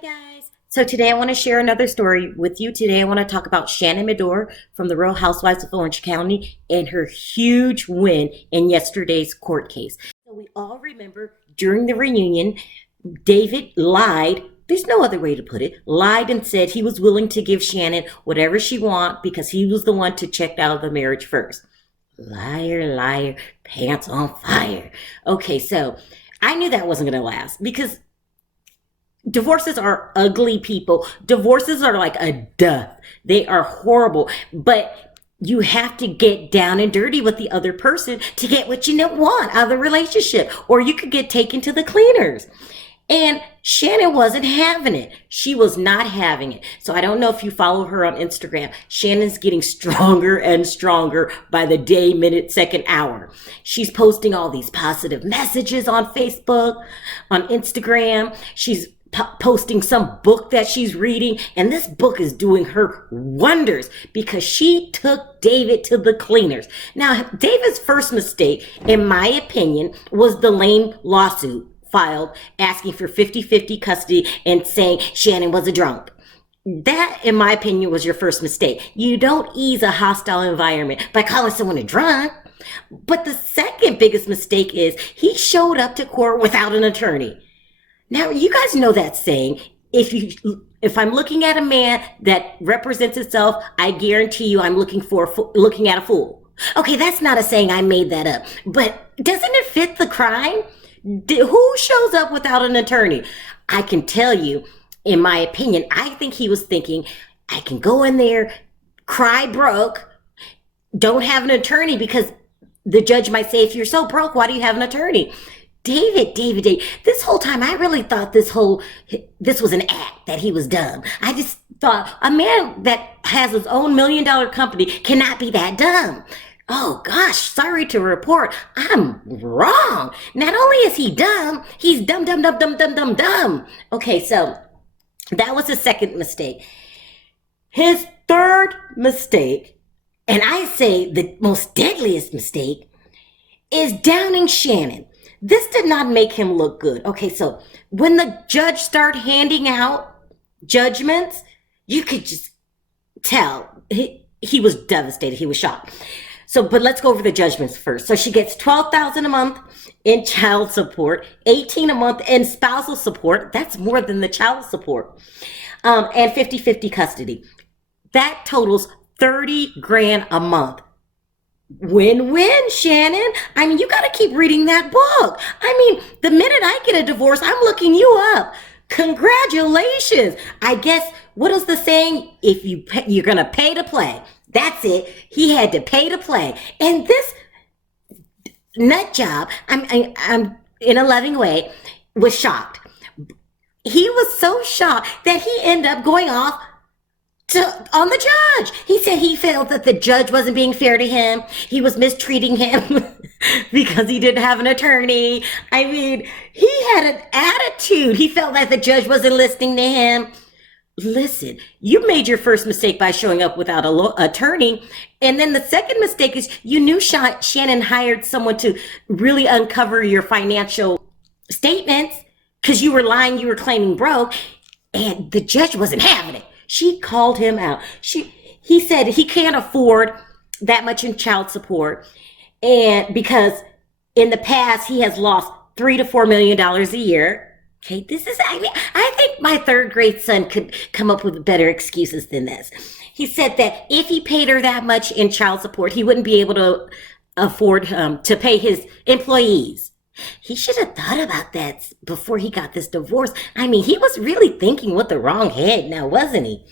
Hi guys. So today I want to share another story with you. Today I want to talk about Shannon Beadors from the Real Housewives of Orange County and her huge win in yesterday's court case. So we all remember during the reunion, David lied. There's no other way to put it. Lied and said he was willing to give Shannon whatever she want because he was the one to check out of the marriage first. Liar, liar, pants on fire. Okay, so I knew that wasn't going to last because divorces are ugly, people. Divorces are like a death. They are horrible. But you have to get down and dirty with the other person to get what you want out of the relationship. Or you could get taken to the cleaners. And Shannon wasn't having it. She was not having it. So I don't know if you follow her on Instagram. Shannon's getting stronger and stronger by the day, minute, second, hour. She's posting all these positive messages on Facebook, on Instagram. She's posting some book that she's reading, and this book is doing her wonders because she took David to the cleaners. Now, David's first mistake, in my opinion, was the lame lawsuit filed asking for 50-50 custody and saying Shannon was a drunk. That, in my opinion, was your first mistake. You don't ease a hostile environment by calling someone a drunk. But the second biggest mistake is he showed up to court without an attorney. Now, you guys know that saying, if I'm looking at a man that represents itself, I guarantee you I'm looking at a fool. Okay, that's not a saying, I made that up. But doesn't it fit the crime? Who shows up without an attorney? I can tell you, in my opinion, I think he was thinking, I can go in there, cry broke, don't have an attorney because the judge might say, if you're so broke, why do you have an attorney? David, this whole time I really thought this was an act, that he was dumb. I just thought a man that has his own $1 million company cannot be that dumb. Oh gosh, sorry to report, I'm wrong. Not only is he dumb, he's dumb. Okay, so that was his second mistake. His third mistake, and I say the most deadliest mistake, is downing Shannon. This did not make him look good. Okay, so when the judge started handing out judgments, you could just tell he was devastated. He was shocked. So, but let's go over the judgments first. So she gets $12,000 a month in child support, $18,000 a month in spousal support. That's more than the child support. And 50-50 custody. That totals $30,000 a month. Win-win, Shannon. I mean, you got to keep reading that book. I mean, the minute I get a divorce, I'm looking you up. Congratulations. I guess, what is the saying? If you're going to pay to play. That's it. He had to pay to play. And this nut job, I'm in a loving way, was shocked. He was so shocked that he ended up going off on the judge. He said he felt that the judge wasn't being fair to him. He was mistreating him because he didn't have an attorney. I mean, he had an attitude. He felt that the judge wasn't listening to him. Listen, you made your first mistake by showing up without an attorney. And then the second mistake is you knew Shannon hired someone to really uncover your financial statements because you were lying, you were claiming broke, and the judge wasn't having it. She called him out. He said he can't afford that much in child support, and because in the past he has lost $3 to $4 million a year. Okay, I think my third grade son could come up with better excuses than this. He said that if he paid her that much in child support, he wouldn't be able to afford to pay his employees. He should have thought about that before he got this divorce. I mean, he was really thinking with the wrong head now, wasn't he?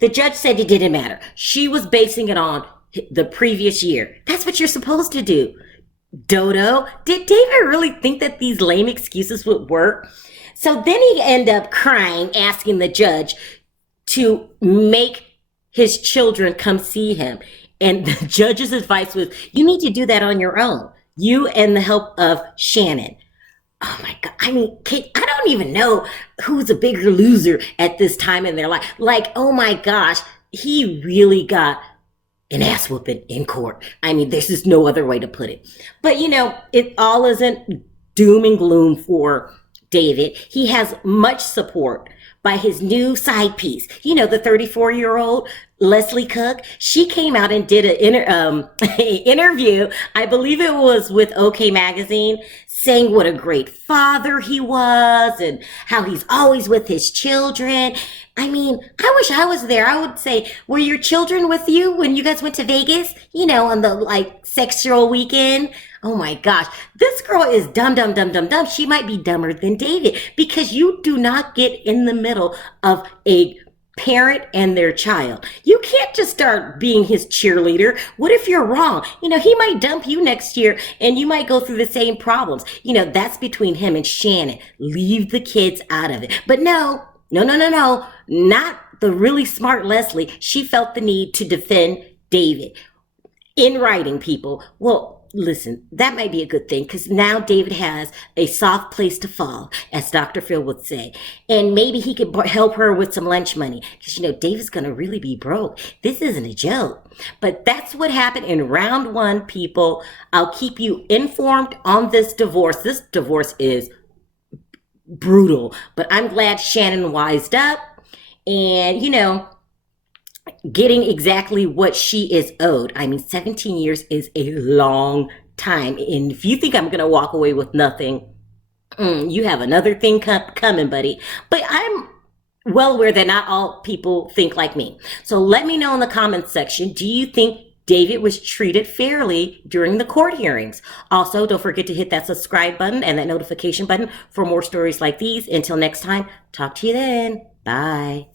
The judge said it didn't matter. She was basing it on the previous year. That's what you're supposed to do. Dodo, did David really think that these lame excuses would work? So then he ended up crying, asking the judge to make his children come see him. And the judge's advice was, you need to do that on your own. You and the help of Shannon. Oh my God. I mean, Kate, I don't even know who's a bigger loser at this time in their life. Like, oh my gosh, he really got an ass whooping in court. I mean, there's just no other way to put it. But it all isn't doom and gloom for David. He has much support by his new side piece. You know, the 34-year-old Leslie Cook. She came out and did an interview, I believe it was with OK Magazine, saying what a great father he was and how he's always with his children. I mean, I wish I was there. I would say, were your children with you when you guys went to Vegas? You know, on the like sexual weekend? Oh my gosh. This girl is dumb, dumb, dumb, dumb, dumb. She might be dumber than David because you do not get in the middle of a parent and their child. You can't just start being his cheerleader. What if you're wrong? You know, he might dump you next year and you might go through the same problems. You know, that's between him and Shannon. Leave the kids out of it. But no, not the really smart Leslie. She felt the need to defend David in writing, people. Well, listen, that might be a good thing because now David has a soft place to fall, as Dr. Phil would say. And maybe he could help her with some lunch money because, you know, David's going to really be broke. This isn't a joke. But that's what happened in round one, people. I'll keep you informed on this divorce. This divorce is brutal, but I'm glad Shannon wised up and, you know, getting exactly what she is owed. I mean, 17 years is a long time. And if you think I'm going to walk away with nothing, you have another thing coming, buddy. But I'm well aware that not all people think like me. So let me know in the comments section, do you think David was treated fairly during the court hearings? Also, don't forget to hit that subscribe button and that notification button for more stories like these. Until next time, talk to you then. Bye.